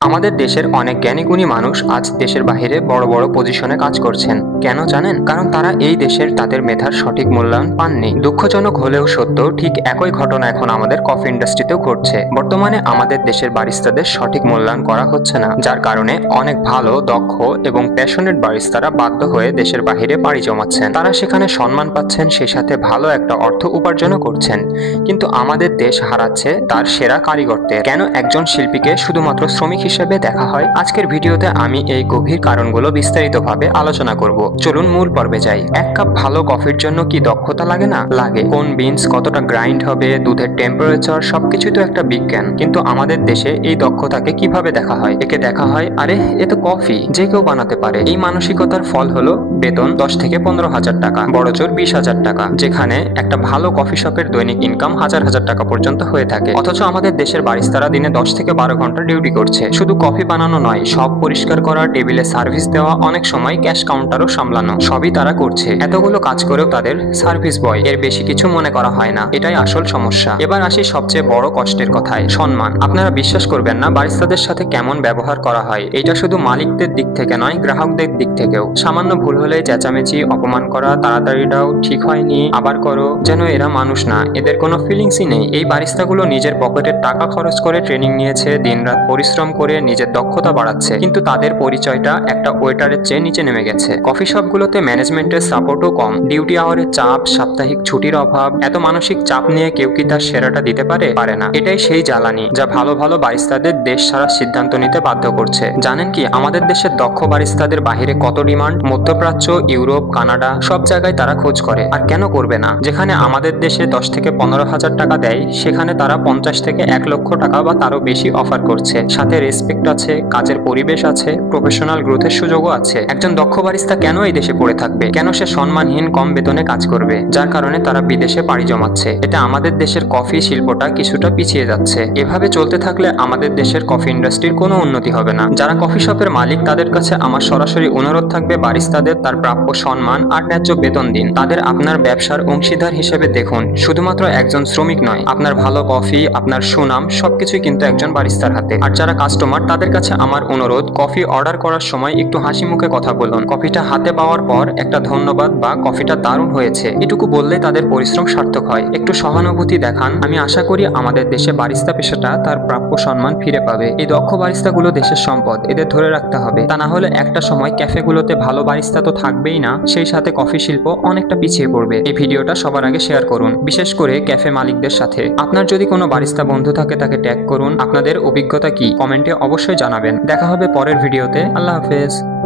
আমাদের দেশের অনেক জ্ঞানীগুণী মানুষ আজ দেশের বাইরে বড় বড় পজিশনে কাজ করছেন। কেন জানেন? কারণ তারা এই দেশের তাদের মেধার সঠিক মূল্যায়ন পাননি। দুঃখজনক হলেও সত্য, ঠিক একই ঘটনা এখন আমাদের কফি ইন্ডাস্ট্রিতেও ঘটছে। বর্তমানে আমাদের দেশের বারিস্তাদের সঠিক মূল্যায়ন করা হচ্ছে না, যার কারণে অনেক ভালো, দক্ষ এবং প্যাশনেট বারিস্তারা বাধ্য হয়ে দেশের বাইরে পাড়ি জমাচ্ছেন। তারা সেখানে সম্মান পাচ্ছেন, সেই সাথে ভালো একটা অর্থ উপার্জনও করছেন। কিন্তু আমাদের দেশ হারাচ্ছে তার সেরা কারিগরদের। কেন একজন শিল্পীকে শুধুমাত্র শ্রমিক হিসেবে দেখা হয়? আজকের ভিডিওতে আমি এই গভীর কারণগুলো বিস্তারিতভাবে আলোচনা করব। চলুন মূল পর্বে যাই। এক কাপ ভালো কফির জন্য কি দক্ষতা লাগে না? লাগে। কোন বিনস কতটা গ্রাইন্ড হবে, দুধের টেম্পারেচার, সবকিছুই তো একটা বিজ্ঞান। কিন্তু আমাদের দেশে এই দক্ষতাকে কিভাবে দেখা হয়? একে দেখা হয়, আরে এ তো কফি, যে কেউ বানাতে পারে। এই মানসিকতার ফল হলো বেতন 10 থেকে 15,000 টাকা, বড় জোর 20,000 টাকা, যেখানে একটা ভালো কফি শপের দৈনিক ইনকাম হাজার হাজার টাকা পর্যন্ত হয়ে থাকে। অথচ আমাদের দেশের বারিস্তারা দিনে 10 থেকে 12 ঘন্টা ডিউটি করছে। শুধু কফি বানানো নয়, সব পরিষ্কার করা, টেবিলে সার্ভিস দেওয়া, অনেক সময় ক্যাশ কাউন্টারও সামলানো, সবই তারা করছে। এতগুলো কাজ করেও তাদের সার্ভিস বয় এর বেশি কিছু মনে করা হয় না। এটাই আসল সমস্যা। এবার আসি সবচেয়ে বড় কষ্টের কথায়, সম্মান। আপনারা বিশ্বাস করবেন না বারিস্তাদের সাথে কেমন ব্যবহার করা হয়। এটা শুধু মালিকদের দিক থেকে নয়, গ্রাহকদের দিক থেকেও। সামান্য ভুল হলে চেঁচামেচি, অপমান করা, তাড়াতাড়ি দাও, ঠিক হয়নি, আবার করো, যেন এরা মানুষ না, এদের কোনো ফিলিংসই নেই। এই বারিস্তাগুলো নিজের পকেটের টাকা খরচ করে ট্রেনিং নিয়েছে, দিনরাত পরিশ্রম করে নিজের দক্ষতা বাড়াচ্ছে, কিন্তু তাদের পরিচয়টা একটা ওয়েটারের চেয়ে নিচে নেমে গেছে। কফি শপগুলোতে ম্যানেজমেন্টের সাপোর্টও কম, ডিউটি আওয়ারের চাপ, সাপ্তাহিক ছুটির অভাব। এত মানসিক চাপ নিয়ে কেউ কি তার সেরাটা দিতে পারে? পারে না। এটাই সেই জ্বালানি যা ভালো ভালো বারিস্তাদের দেশ ছাড়ার সিদ্ধান্ত নিতে বাধ্য করছে। জানেন কি আমাদের দেশের দক্ষ বারিস্তাদের বাহিরে কত ডিমান্ড? মধ্যপ্রাচ্য, ইউরোপ, কানাডা, সব জায়গায় তারা খোঁজ করে। আর কেন করবে না? যেখানে আমাদের দেশে 10 থেকে 15,000 টাকা দেয়, সেখানে তারা 50 থেকে 1 লক্ষ টাকা বা তারও বেশি অফার করছে। সাথে রেসপেক্ট আছে, কাজের পরিবেশ আছে, প্রফেশনাল গ্রোথের সুযোগও আছে। একজন দক্ষ বারিস্তা কেন এই দেশে পড়ে থাকবে? কেন সে সম্মানহীন কম বেতনে কাজ করবে? যার কারণে তারা বিদেশে পাড়ি জমাচ্ছে। এটা আমাদের দেশের কফি শিল্পটা কিছুটা পিছিয়ে যাচ্ছে। এভাবে চলতে থাকলে আমাদের দেশের কফি ইন্ডাস্ট্রির কোনো উন্নতি হবে না। যারা কফি শপের মালিক, তাদের কাছে আমার সরাসরি অনুরোধ থাকবে, বারিস্তাদের তার প্রাপ্য সম্মান আর ন্যায্য বেতন দিন। তাদের আপনার ব্যবসার অংশীদার হিসেবে দেখুন, শুধুমাত্র একজন শ্রমিক নয়। আপনার ভালো কফি, আপনার সুনাম, সবকিছুই কিন্তু একজন বারিস্তার হাতে। আর যারা কাস্টমার, তাদের কাছে আমার অনুরোধ, কফি অর্ডার করার সময় একটু হাসি মুখে কথা বলুন। কফিটা হাতে পাওয়ার পর একটা ধন্যবাদ বা কফিটা দারুণ হয়েছে, এটুকু বললে তাদের পরিশ্রম সার্থক হয়। একটু সহানুভূতি দেখান। আমি আশা করি আমাদের দেশে বারিস্তা পেশাটা তার প্রাপ্য সম্মান ফিরে পাবে। এই দক্ষ বারিস্তাগুলো দেশের সম্পদ, এদের ধরে রাখতে হবে। তা না হলে একটা সময় ক্যাফেগুলোতে ভালো বারিস্তা তো থাকবেই না, সেই সাথে কফি শিল্প অনেকটা পিছিয়ে পড়বে। এই ভিডিওটা সবার আগে শেয়ার করুন, বিশেষ করে ক্যাফে মালিকদের সাথে। আপনার যদি কোনো বারিস্তা বন্ধু থাকে, তাকে ট্যাগ করুন। আপনাদের অভিজ্ঞতা কি কমেন্টে অবশ্যই জানাবেন। দেখা হবে পরের ভিডিওতে। আল্লাহ হাফেজ।